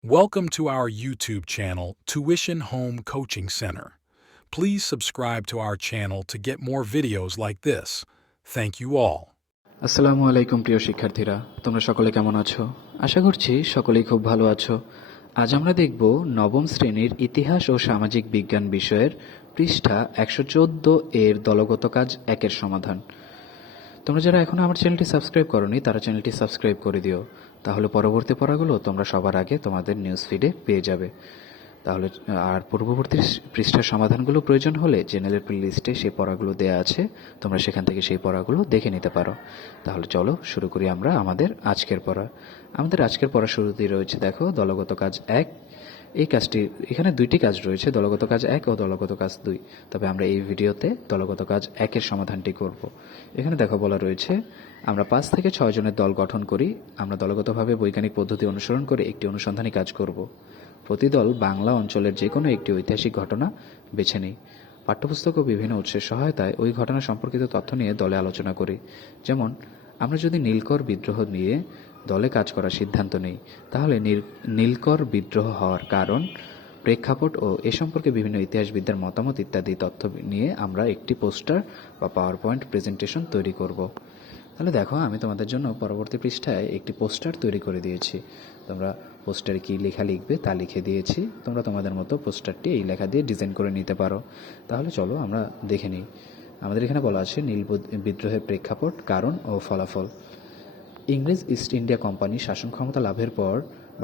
Welcome to our YouTube channel, Tuition Home Coaching Center. Please subscribe to our channel to get more videos like this. Thank you all. আসসালামু আলাইকুম প্রিয় শিক্ষার্থীরা তোমরা সকলে কেমন আছো আশা করছি সকলেই খুব ভালো আছো আজ আমরা দেখব নবম শ্রেণীর ইতিহাস ও সামাজিক বিজ্ঞান বিষয়ের পৃষ্ঠা একশো চোদ্দ এর দলগত কাজ একের সমাধান তোমরা যারা এখনও আমার চ্যানেলটি সাবস্ক্রাইব করনি, তারা চ্যানেলটি সাবস্ক্রাইব করে দিও। তাহলে পরবর্তী পড়াগুলো তোমরা সবার আগে তোমাদের নিউজ ফিডে পেয়ে যাবে। তাহলে, আর পূর্ববর্তী পৃষ্ঠার সমাধানগুলো প্রয়োজন হলে চ্যানেলের প্লেলিস্টে সেই পড়াগুলো দেওয়া আছে, তোমরা সেখান থেকে সেই পড়াগুলো দেখে নিতে পারো। তাহলে চলো শুরু করি আমরা আমাদের আজকের পড়া। আমাদের আজকের পড়া শুরুতেই রয়েছে, দেখো, দলগত কাজ এক। এই কাজটি, এখানে দুইটি কাজ রয়েছে, দলগত কাজ এক ও দলগত কাজ দুই। তবে আমরা এই ভিডিওতে দলগত কাজ একের সমাধানটি করব। এখানে দেখো বলা রয়েছে, আমরা পাঁচ থেকে ছয় জনের দল গঠন করি, আমরা দলগতভাবে বৈজ্ঞানিক পদ্ধতি অনুসরণ করে একটি অনুসন্ধানী কাজ করব। প্রতি দল বাংলা অঞ্চলের যে কোনো একটি ঐতিহাসিক ঘটনা বেছে নেই পাঠ্যপুস্তক ও বিভিন্ন উৎসের সহায়তায় ওই ঘটনা সম্পর্কিত তথ্য নিয়ে দলে আলোচনা করি। যেমন, আমরা যদি নীলকর বিদ্রোহ নিয়ে দলে কাজ করার সিদ্ধান্ত নেই, তাহলে নীল- নীলকর বিদ্রোহ হওয়ার কারণ, প্রেক্ষাপট ও এ সম্পর্কে বিভিন্ন ইতিহাসবিদদের মতামত ইত্যাদি তথ্য নিয়ে আমরা একটি পোস্টার বা পাওয়ার পয়েন্ট প্রেজেন্টেশন তৈরি করব। তাহলে দেখো, আমি তোমাদের জন্য পরবর্তী পৃষ্ঠায় একটি পোস্টার তৈরি করে দিয়েছি। তোমরা পোস্টারে কী লেখা লিখবে তা লিখে দিয়েছি। তোমরা তোমাদের মতো পোস্টারটি এই লেখা দিয়ে ডিজাইন করে নিতে পারো। তাহলে চলো আমরা দেখে নিই। আমাদের এখানে বলা আছে, নীল বিদ্রোহের প্রেক্ষাপট, কারণ ও ফলাফল। ইংরেজ ইস্ট ইন্ডিয়া কোম্পানি শাসন ক্ষমতা লাভের পর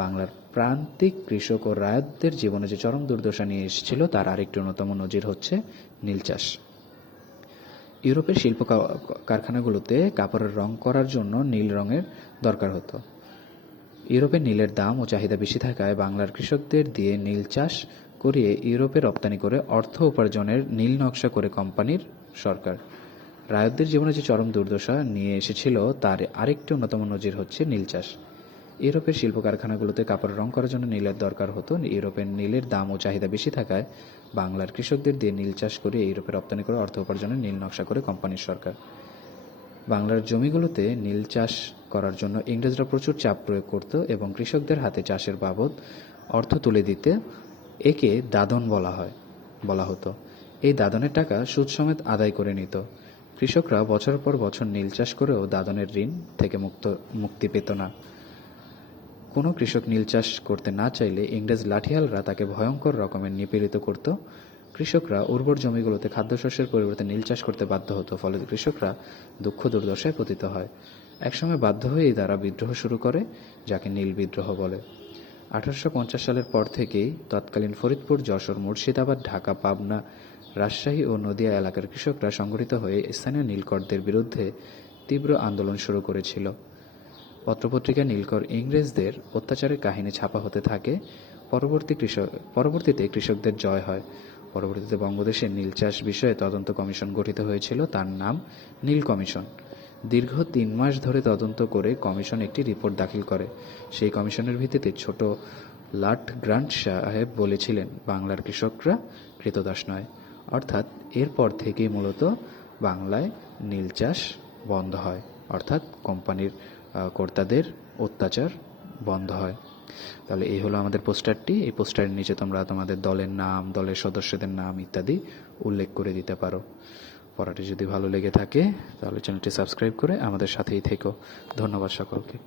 বাংলার প্রান্তিক কৃষক ও রায়তদের জীবনে যে চরম দুর্দশা নিয়ে এসেছিল, তার আরেকটি অন্যতম নজির হচ্ছে নীল চাষ। ইউরোপের শিল্প কারখানাগুলোতে কাপড়ের রং করার জন্য নীল রঙের দরকার হতো। ইউরোপে নীলের দাম ও চাহিদা বেশি থাকায় বাংলার কৃষকদের দিয়ে নীল চাষ করিয়ে ইউরোপে রপ্তানি করে অর্থ উপার্জনের নীল নকশা করে কোম্পানির সরকার। রায়তদের জীবনে যে চরম দুর্দশা নিয়ে এসেছিল, তার আরেকটি অন্যতম নজির হচ্ছে নীল চাষ। ইউরোপের শিল্প কারখানাগুলোতে কাপড় রং করার জন্য নীলের দরকার হতো। ইউরোপের নীলের দাম ও চাহিদা বেশি থাকায় বাংলার কৃষকদের দিয়ে নীল চাষ করে ইউরোপে রপ্তানি করে অর্থ উপার্জনের নীল নকশা করে কোম্পানির সরকার। বাংলার জমিগুলোতে নীল চাষ করার জন্য ইংরেজরা প্রচুর চাপ প্রয়োগ করত এবং কৃষকদের হাতে চাষের বাবদ অর্থ তুলে দিতে একে দাদন বলা হয়, বলা হতো। এই দাদনের টাকা সুদ সমেত আদায় করে নিত। কৃষকরা বছর পর বছর নীল চাষ করেও দাদনের ঋণ থেকে মুক্ত, মুক্তি পেত না। কোনো কৃষক নীল চাষ করতে না চাইলে ইংরেজ লাঠিয়ালরা তাকে ভয়ঙ্কর রকমের নিপীড়িত করত। কৃষকরা উর্বর জমিগুলোতে খাদ্যশস্যের পরিবর্তে নীল চাষ করতে বাধ্য হতো, ফলে কৃষকরা দুঃখ দুর্দশায় পতিত হয়। একসময় বাধ্য হয়েই তারা বিদ্রোহ শুরু করে, যাকে নীল বিদ্রোহ বলে। আঠারোশো পঞ্চাশ সালের পর থেকেই তৎকালীন ফরিদপুর, যশোর, মুর্শিদাবাদ, ঢাকা, পাবনা, রাজশাহী ও নদিয়া এলাকার কৃষকরা সংগঠিত হয়ে স্থানীয় নীলকরদের বিরুদ্ধে তীব্র আন্দোলন শুরু করেছিল। পত্রপত্রিকা নীলকর ইংরেজদের অত্যাচারের কাহিনী ছাপা হতে থাকে। পরবর্তী কৃষক, পরবর্তীতে কৃষকদের জয় হয়। পরবর্তীতে বঙ্গদেশে নীল চাষ বিষয়ে তদন্ত কমিশন গঠিত হয়েছিল। তার নাম নীল কমিশন। দীর্ঘ তিন মাস ধরে তদন্ত করে কমিশন একটি রিপোর্ট দাখিল করে। সেই কমিশনের ভিত্তিতে ছোট লাট গ্রান্ট সাহেব বলেছিলেন, বাংলার কৃষকরা কৃতদাস নয়। অর্থাৎ এরপর থেকেই মূলত বাংলায় নীল চাষ বন্ধ হয়। অর্থাৎ কোম্পানির কর্তাদের অত্যাচার বন্ধ হয়। তাহলে এই হলো আমাদের পোস্টারটি। এই পোস্টারের নিচে তোমরা তোমাদের দলের নাম, দলের সদস্যদের নাম ইত্যাদি উল্লেখ করে দিতে পারো। পড়াটি যদি ভালো লেগে থাকে, তাহলে চ্যানেলটি সাবস্ক্রাইব করে আমাদের সাথেই থেকো। ধন্যবাদ সকলকে।